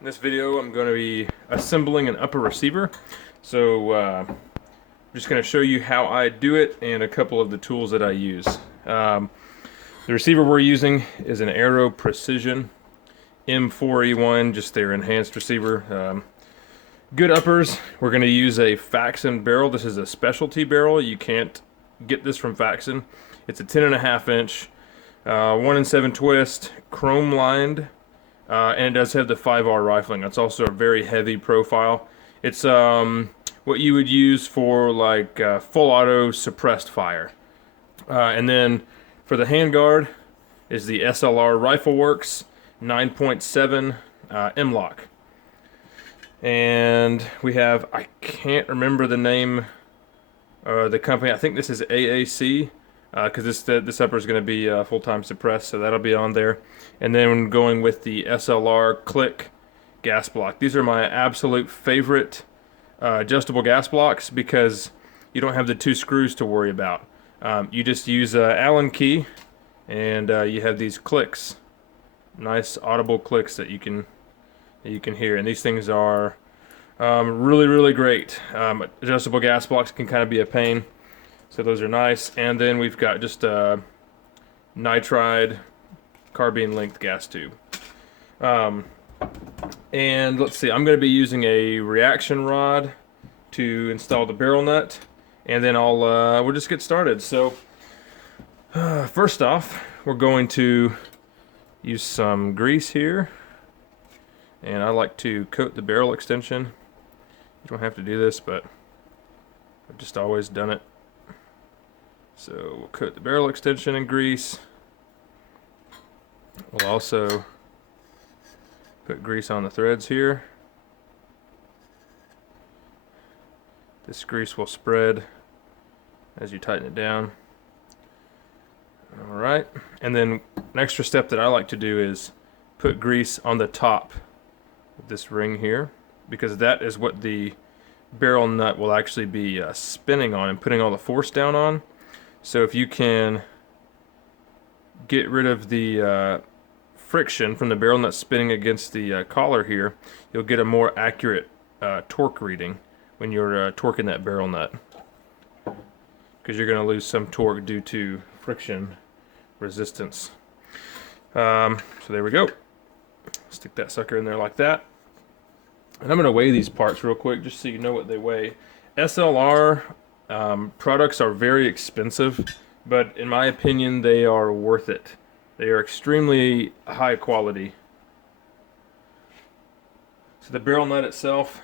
In this video, I'm going to be assembling an upper receiver. So, I'm just going to show you how I do it and a couple of the tools that I use. The receiver we're using is an Aero Precision M4E1, just their enhanced receiver. Good uppers. We're going to use a Faxon barrel. This is a specialty barrel. You can't get this from Faxon. It's a 10.5 inch, 1 in 7 twist, chrome lined. And it does have the 5R rifling. It's also a very heavy profile. It's what you would use for like full auto suppressed fire. And then for the handguard is the SLR Rifleworks 9.7 M-Lock. And we have, I can't remember the name of the company. I think this is AAC. Because this upper is going to be full-time suppressed, so that'll be on there. And then going with the SLR Click gas block. These are my absolute favorite adjustable gas blocks because you don't have the 2 screws to worry about. You just use an Allen key, and you have these clicks, nice audible clicks that you can hear. And these things are really great. Adjustable gas blocks can kind of be a pain. So those are nice, and then we've got just a nitride carbine length gas tube. And let's see, I'm going to be using a reaction rod to install the barrel nut, and then we'll just get started. So first off, we're going to use some grease here, and I like to coat the barrel extension. You don't have to do this, but I've just always done it. So we'll coat the barrel extension in grease. We'll also put grease on the threads here. This grease will spread as you tighten it down. Alright, and then an extra step that I like to do is put grease on the top of this ring here, because that is what the barrel nut will actually be spinning on and putting all the force down on. So if you can get rid of the friction from the barrel nut spinning against the collar here, you'll get a more accurate torque reading when you're torquing that barrel nut, because you're going to lose some torque due to friction resistance. So there we go. Stick that sucker in there like that. And I'm going to weigh these parts real quick just so you know what they weigh. SLR products are very expensive, but in my opinion they are worth it. They are extremely high quality. So the barrel nut itself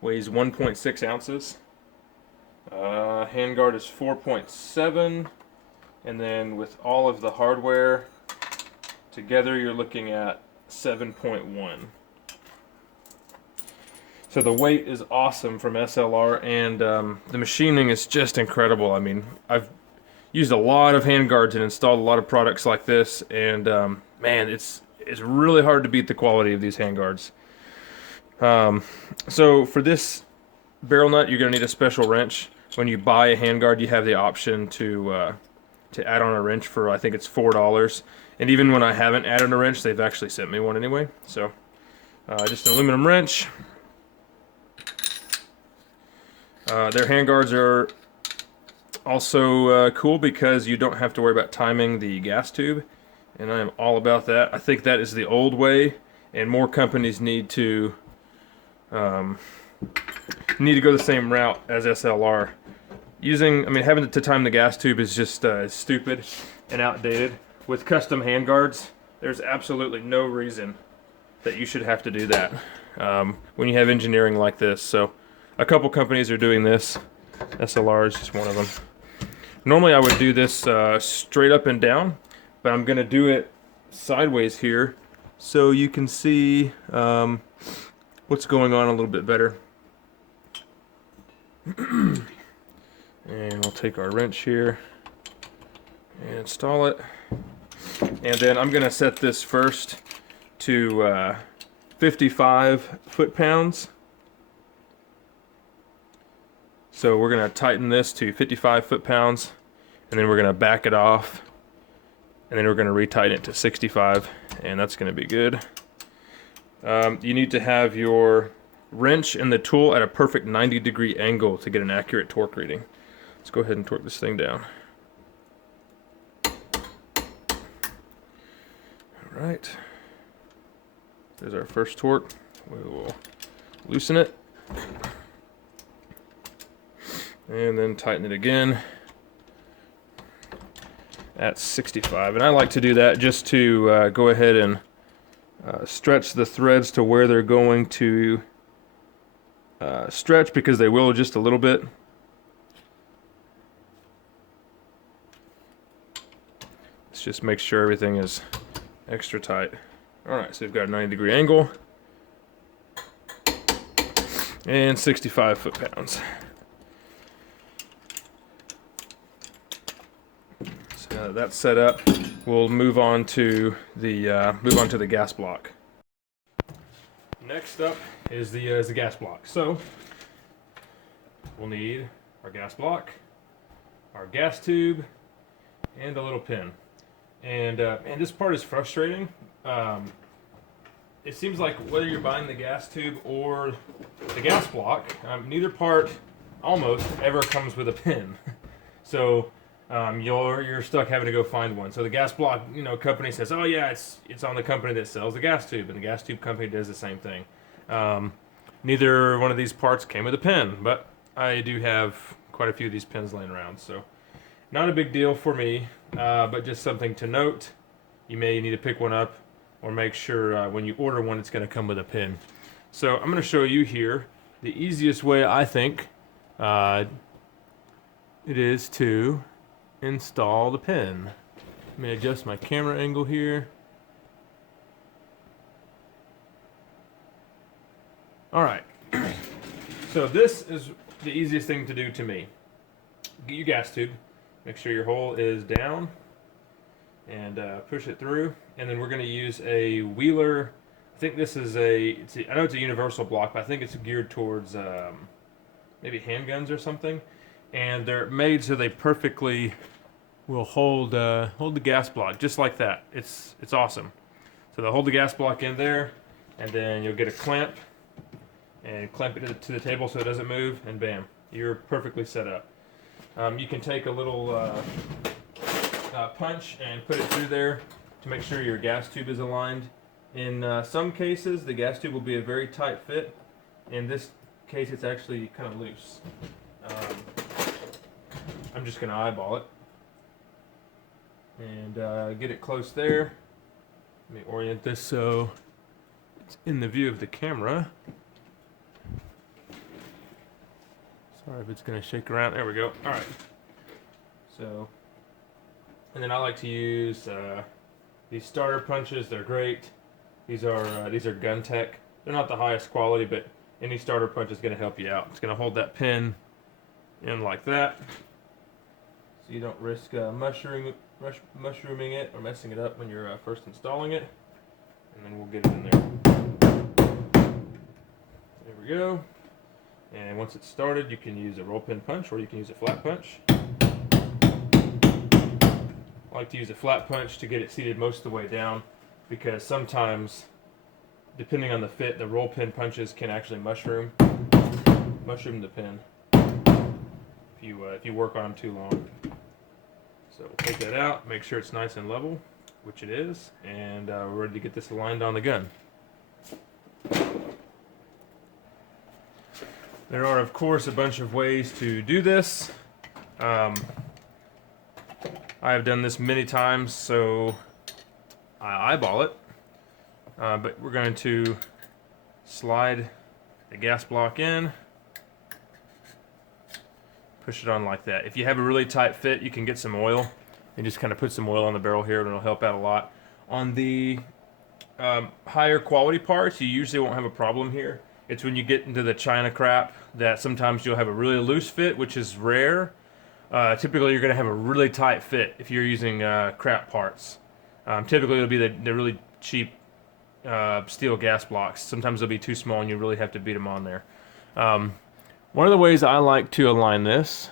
weighs 1.6 ounces. Handguard is 4.7, and then with all of the hardware together you're looking at 7.1. So the weight is awesome from SLR, and the machining is just incredible. I mean, I've used a lot of handguards and installed a lot of products like this, and man, it's really hard to beat the quality of these handguards. So for this barrel nut, you're going to need a special wrench. When you buy a handguard, you have the option to add on a wrench for, I think it's $4. And even when I haven't added a wrench, they've actually sent me one anyway. So just an aluminum wrench. Their handguards are also cool because you don't have to worry about timing the gas tube, and I am all about that. I think that is the old way, and more companies need to go the same route as SLR. Having to time the gas tube is just stupid and outdated. With custom handguards, there's absolutely no reason that you should have to do that when you have engineering like this. So a couple companies are doing this. SLR is just one of them. Normally I would do this straight up and down, but I'm going to do it sideways here so you can see what's going on a little bit better. And we'll take our wrench here and install it. And then I'm going to set this first to 55 foot-pounds. So we're going to tighten this to 55 foot-pounds, and then we're going to back it off, and then we're going to retighten it to 65, and that's going to be good. You need to have your wrench and the tool at a perfect 90-degree angle to get an accurate torque reading. Let's go ahead and torque this thing down. Alright. There's our first torque. We will loosen it. And then tighten it again at 65. And I like to do that just to go ahead and stretch the threads to where they're going to stretch, because they will just a little bit. Let's just make sure everything is extra tight. Alright, so we've got a 90-degree angle and 65 foot-pounds. So now that that's set up, we'll move on to the gas block. Next up is the gas block. So we'll need our gas block, our gas tube, and a little pin. And this part is frustrating. It seems like whether you're buying the gas tube or the gas block, neither part almost ever comes with a pin. So you're stuck having to go find one. So the gas block, company says, oh yeah, it's on the company that sells the gas tube, and the gas tube company does the same thing. Neither one of these parts came with a pin, but I do have quite a few of these pins laying around, so not a big deal for me, but just something to note. You may need to pick one up, or make sure when you order one it's going to come with a pin. So I'm going to show you here the easiest way I think it is to install the pin. Let me adjust my camera angle here. Alright, so this is the easiest thing to do to me. Get your gas tube, make sure your hole is down, and push it through. And then we're going to use a Wheeler. I think this is I know it's a universal block, but I think it's geared towards maybe handguns or something. And they're made so they perfectly will hold the gas block just like that. It's awesome. So they'll hold the gas block in there, and then you'll get a clamp and clamp it to the table so it doesn't move, and bam, you're perfectly set up. You can take a little punch and put it through there to make sure your gas tube is aligned. In some cases, the gas tube will be a very tight fit. In this case, it's actually kind of loose. I'm just going to eyeball it and get it close there. Let me orient this so it's in the view of the camera. Sorry if it's going to shake around. There we go. All right. So, and then I like to use these starter punches. They're great. These are Gun Tech. They're not the highest quality, but any starter punch is going to help you out. It's going to hold that pin in like that, so you don't risk mushrooming it or messing it up when you're first installing it. And then we'll get it in there. There we go. And once it's started, you can use a roll pin punch, or you can use a flat punch. I like to use a flat punch to get it seated most of the way down, because sometimes, depending on the fit, the roll pin punches can actually mushroom the pin if you work on them too long. So we'll take that out, make sure it's nice and level, which it is, and we're ready to get this aligned on the gun. There are, of course, a bunch of ways to do this. I have done this many times, so I eyeball it. But we're going to slide the gas block in, push it on like that. If you have a really tight fit, you can get some oil and just kind of put some oil on the barrel here, and it'll help out a lot. On the higher quality parts, you usually won't have a problem here. It's when you get into the China crap that sometimes you'll have a really loose fit, which is rare. Typically, you're going to have a really tight fit if you're using crap parts. Typically, it'll be the really cheap steel gas blocks. Sometimes they'll be too small, and you really have to beat them on there. One of the ways I like to align this,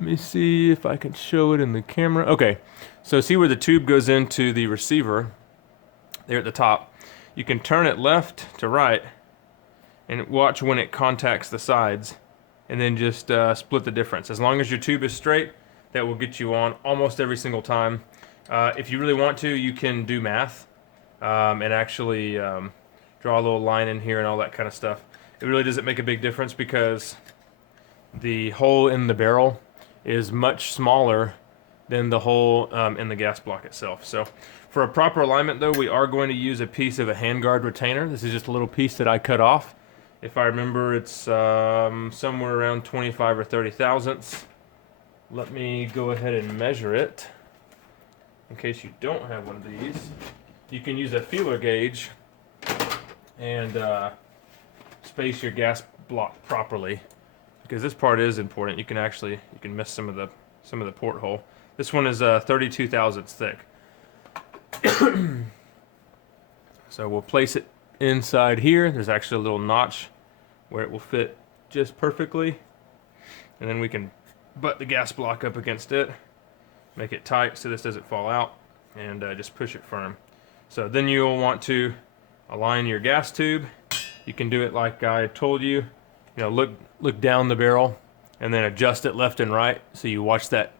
let me see if I can show it in the camera. Okay, so see where the tube goes into the receiver there at the top. you can turn it left to right and watch when it contacts the sides, and then just split the difference. As long as your tube is straight, that will get you on almost every single time. If you really want to, you can do math and actually draw a little line in here and all that kind of stuff. It really doesn't make a big difference because the hole in the barrel is much smaller than the hole in the gas block itself. So for a proper alignment though, we are going to use a piece of a handguard retainer. This is just a little piece that I cut off. If I remember, it's somewhere around 25 or 30 thousandths. Let me go ahead and measure it. In case you don't have one of these, you can use a feeler gauge and space your gas block properly, because this part is important. You can miss some of the porthole. This one is 32 thousandths thick. So we'll place it inside here. There's actually a little notch where it will fit just perfectly, and then we can butt the gas block up against it, make it tight so this doesn't fall out, and just push it firm. So then you'll want to align your gas tube. You can do it like I told you. You know, look down the barrel and then adjust it left and right, so you watch that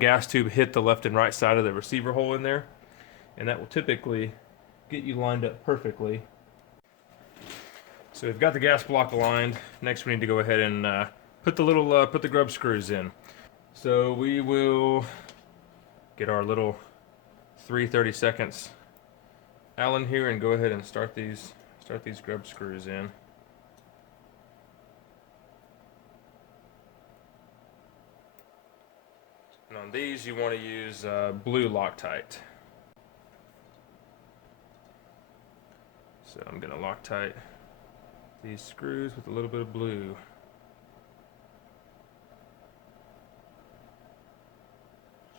gas tube hit the left and right side of the receiver hole in there, and that will typically get you lined up perfectly. So we've got the gas block aligned. Next we need to go ahead and put the grub screws in. So we will get our little 3/32 Allen here and go ahead and start these grub screws in. And on these you want to use blue Loctite. So I'm going to Loctite these screws with a little bit of blue.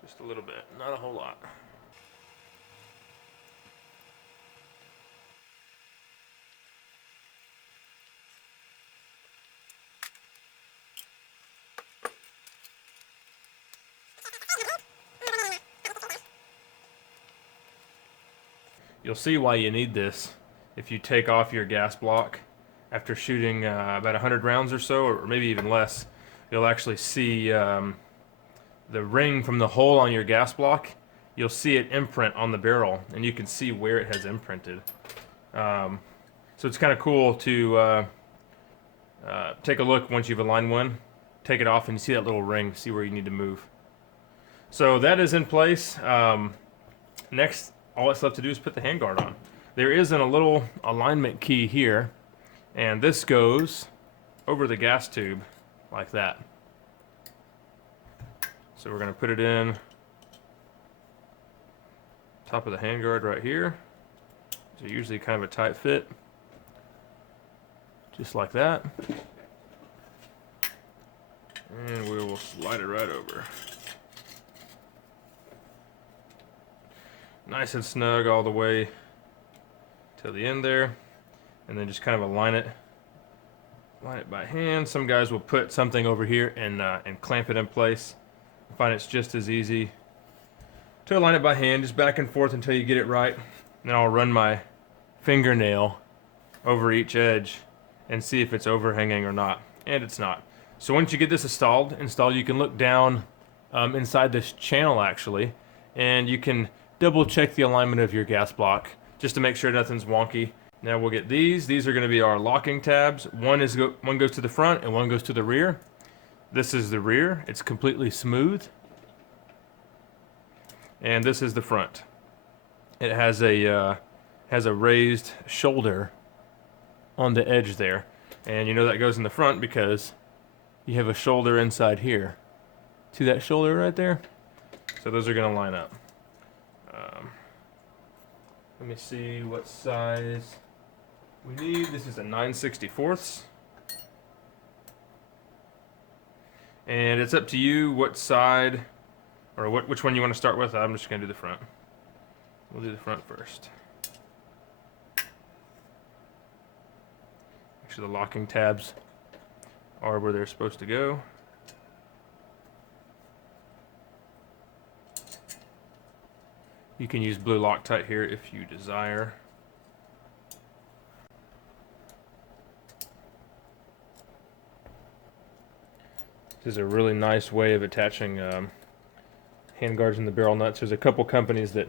Just a little bit, not a whole lot. You'll see why you need this if you take off your gas block after shooting about 100 rounds or so, or maybe even less. You'll actually see the ring from the hole on your gas block. You'll see it imprint on the barrel, and you can see where it has imprinted. So it's kind of cool to take a look once you've aligned one, take it off, and you see that little ring, see where you need to move. So that is in place. Next, all that's left to do is put the handguard on. There is a little alignment key here, and this goes over the gas tube like that. So we're going to put it in top of the handguard right here. It's usually kind of a tight fit, just like that. And we will slide it right over. Nice and snug all the way to the end there, and then just kind of align it by hand. Some guys will put something over here and clamp it in place. I find it's just as easy to align it by hand, just back and forth until you get it right. And then I'll run my fingernail over each edge and see if it's overhanging or not, and it's not. So once you get this installed, you can look down inside this channel actually, and you can double check the alignment of your gas block just to make sure nothing's wonky. Now we'll get these. These are going to be our locking tabs. One goes to the front and one goes to the rear. This is the rear. It's completely smooth. And this is the front. It has a raised shoulder on the edge there. And you know that goes in the front because you have a shoulder inside here. See that shoulder right there? So those are going to line up. Let me see what size we need. This is a 9/64. And it's up to you what side or which one you want to start with. I'm just going to do the front. We'll do the front first. Make sure the locking tabs are where they're supposed to go. You can use blue Loctite here if you desire. This is a really nice way of attaching hand guards in the barrel nuts. There's a couple companies that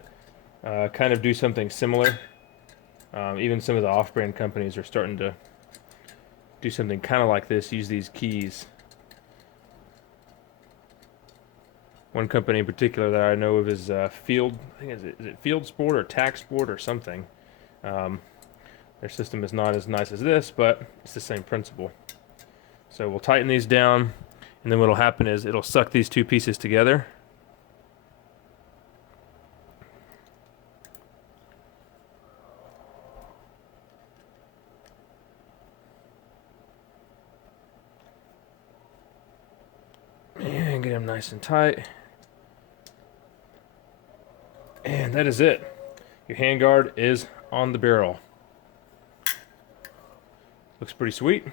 kind of do something similar. Even some of the off-brand companies are starting to do something kind of like this, use these keys. One company in particular that I know of is Field, I think is it Field Sport or Tax Sport or something. Their system is not as nice as this, but it's the same principle. So we'll tighten these down, and then what'll happen is it'll suck these two pieces together. And get them nice and tight. And that is it. Your handguard is on the barrel. Looks pretty sweet.